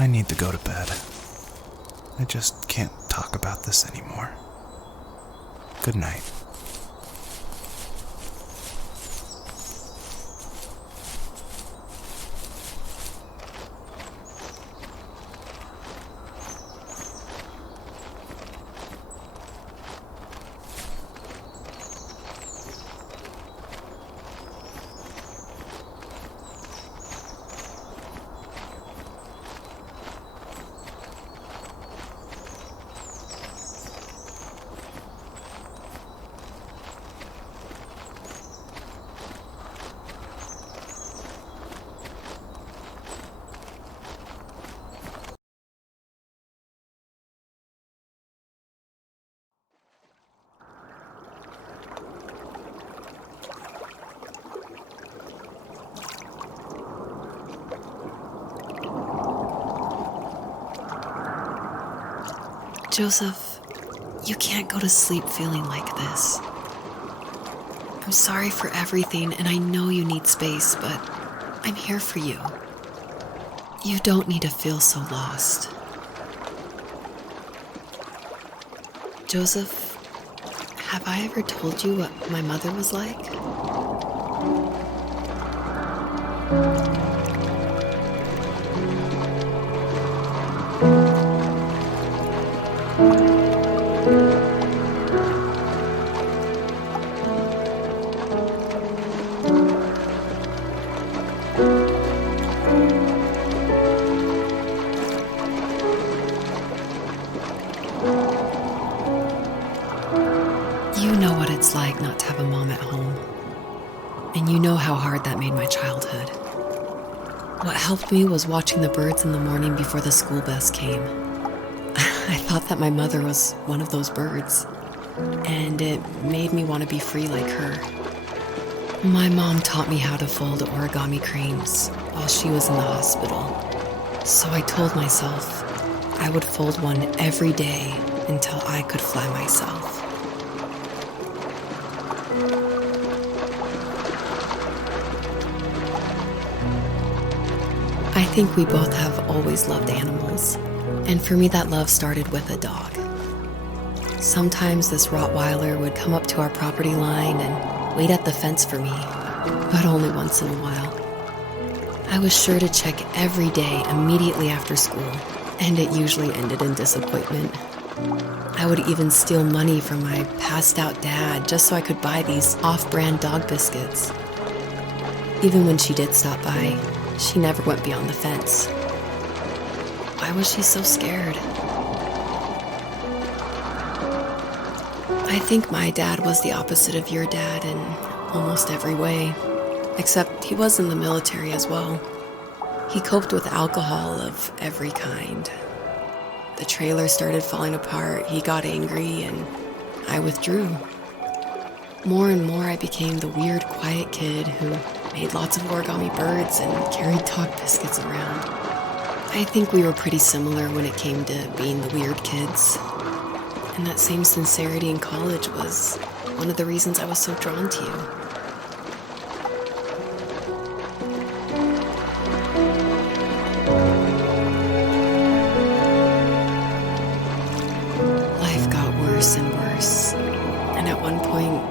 I need to go to bed. I just can't talk about this anymore. Good night. Joseph, you can't go to sleep feeling like this. I'm sorry for everything, and I know you need space, but I'm here for you. You don't need to feel so lost. Joseph, have I ever told you what my mother was like? You know what it's like not to have a mom at home. And you know how hard that made my childhood. What helped me was watching the birds in the morning before the school bus came. I thought that my mother was one of those birds, and it made me want to be free like her. My mom taught me how to fold origami cranes while she was in the hospital. So I told myself I would fold one every day until I could fly myself. I think we both have always loved animals, and for me that love started with a dog. Sometimes this Rottweiler would come up to our property line and wait at the fence for me, but only once in a while. I was sure to check every day immediately after school, and it usually ended in disappointment. I would even steal money from my passed-out dad just so I could buy these off-brand dog biscuits. Even when she did stop by, she never went beyond the fence. Why was she so scared? I think my dad was the opposite of your dad in almost every way, except he was in the military as well. He coped with alcohol of every kind. The trailer started falling apart, he got angry, and I withdrew. More and more I became the weird, quiet kid who made lots of origami birds and carried dog biscuits around. I think we were pretty similar when it came to being the weird kids. And that same sincerity in college was one of the reasons I was so drawn to you. Life got worse and worse. And at one point,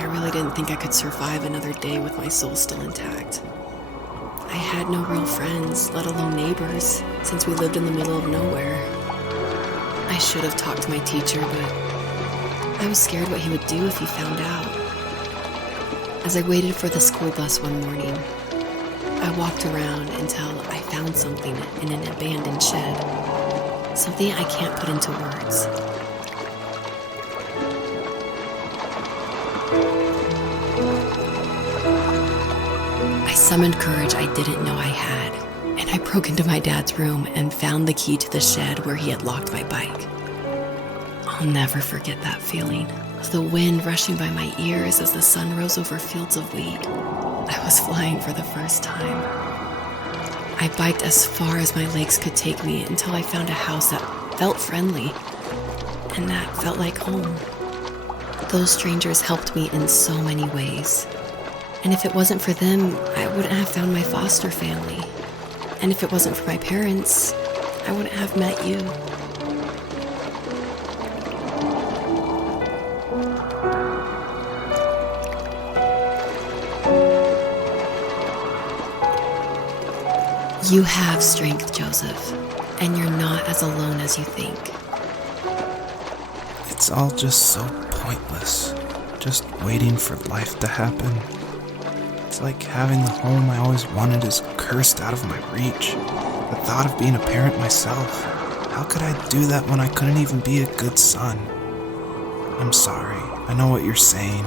I really didn't think I could survive another day with my soul still intact. I had no real friends, let alone neighbors, since we lived in the middle of nowhere. I should have talked to my teacher, but I was scared what he would do if he found out. As I waited for the school bus one morning, I walked around until I found something in an abandoned shed. Something I can't put into words. I summoned courage I didn't know I had, and I broke into my dad's room and found the key to the shed where he had locked my bike. I'll never forget that feeling of the wind rushing by my ears as the sun rose over fields of wheat. I was flying for the first time. I biked as far as my legs could take me until I found a house that felt friendly, and that felt like home. Those strangers helped me in so many ways. And if it wasn't for them, I wouldn't have found my foster family. And if it wasn't for my parents, I wouldn't have met you. You have strength, Joseph, and you're not as alone as you think. It's all just so pointless. Just waiting for life to happen. It's like having the home I always wanted is cursed out of my reach. The thought of being a parent myself. How could I do that when I couldn't even be a good son? I'm sorry. I know what you're saying.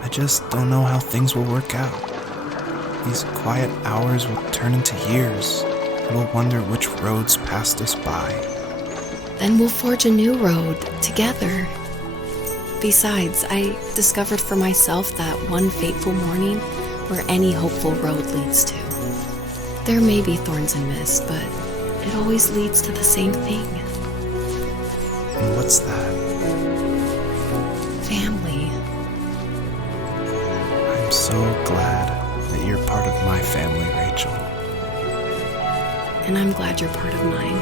I just don't know how things will work out. These quiet hours will turn into years, and we'll wonder which roads passed us by. Then we'll forge a new road together. Besides, I discovered for myself that one fateful morning where any hopeful road leads to. There may be thorns and mist, but it always leads to the same thing. And what's that? Family. I'm so glad that you're part of my family, Rachel. And I'm glad you're part of mine.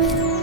ね。